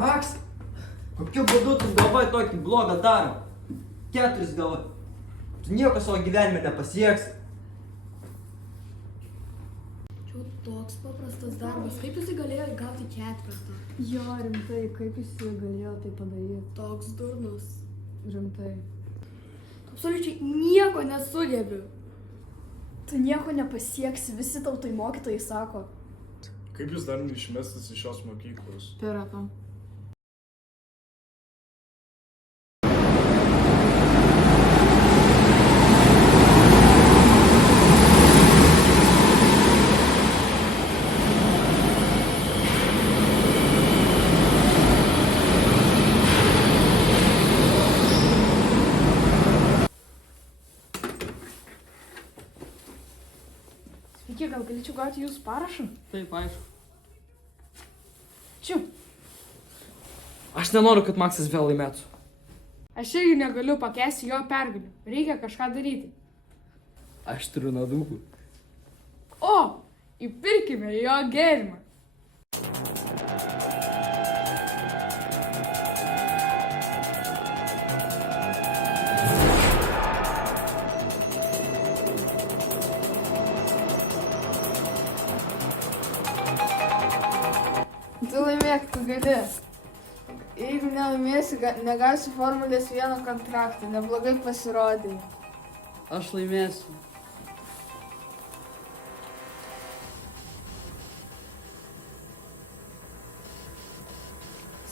Maks, kokiu būdu tu galvoji tokį blogą darbą? 4 galvoji. Tu nieko savo gyvenime nepasieksi. Čia toks paprastas darbas. Kaip jisai galėjo įgauti 4? Jo, rimtai, kaip jis galėjo tai padaryti? Toks durnas. Rimtai. Absoliučiai nieko nesugebi. Tu nieko nepasieksi, visi tau tai mokytojai sako. Kaip jūs dar neišmestas iš šios mokyklos? Pirata. Sveiki, gal galėčiau gauti jūsų parašą? Taip, aišku. Čia. Aš nenoriu, kad Maksas vėl laimėtų. Aš irgi negaliu pakęsti jo pergalių. Reikia kažką daryti. Aš turiu nadukų. O, įpirkime jo gėrimą. Tu laimėk, tu gali. Jeigu nelaimėsi, negausi Formulės 1 kontraktą. Neblogai pasirodai. Aš laimėsiu.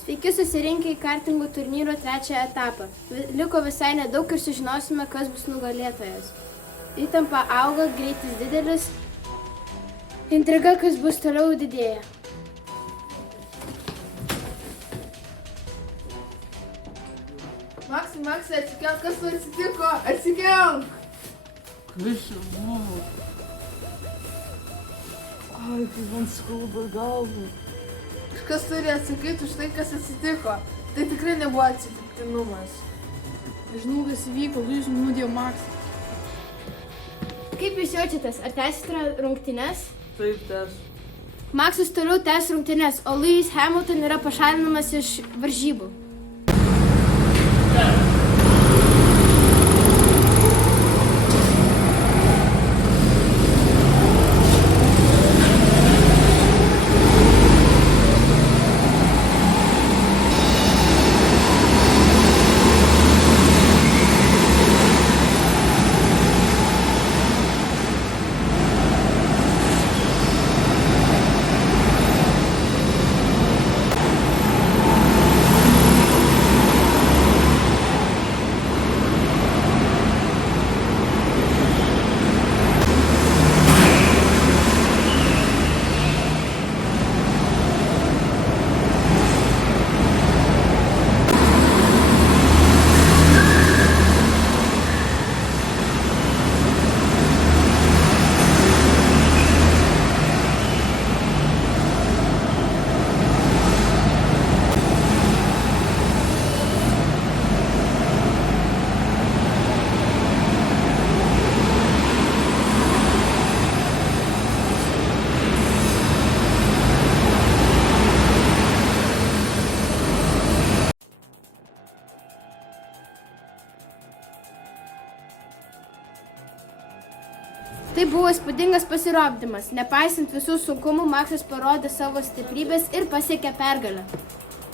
Sveiki susirinkę į kartingų turnyro 3 etapą. Liko visai nedaug ir sužinosime, kas bus nugalėtojas. Įtampa auga, greitis didelis. Intriga, kas bus toliau, didėja. Maksai, atsikelk, kas tau atsitiko? Atsikelk! Kas čia buvo? Ai, kaip man skauda galvą. Kažkas turi atsakyti už tai, kas atsitiko. Tai tikrai nebuvo atsitiktinumas. Nežinau, kas įvyko, Luis nunudijo Maksą. Kaip jūs jaučiatės? Ar tęsite rungtynes? Taip, tas. Maksas toliau tęs rungtynes, o Lewis Hamilton yra pašalinamas iš varžybų. Tai buvo įspūdingas pasirodymas. Nepaisant visų sunkumų, Maksas parodė savo stiprybės ir pasiekė pergalę.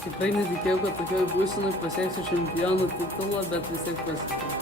Tikrai netikėjau, kad tokioj būsenoj pasieksiu čempionų titulą, bet vis tiek pasiekiau.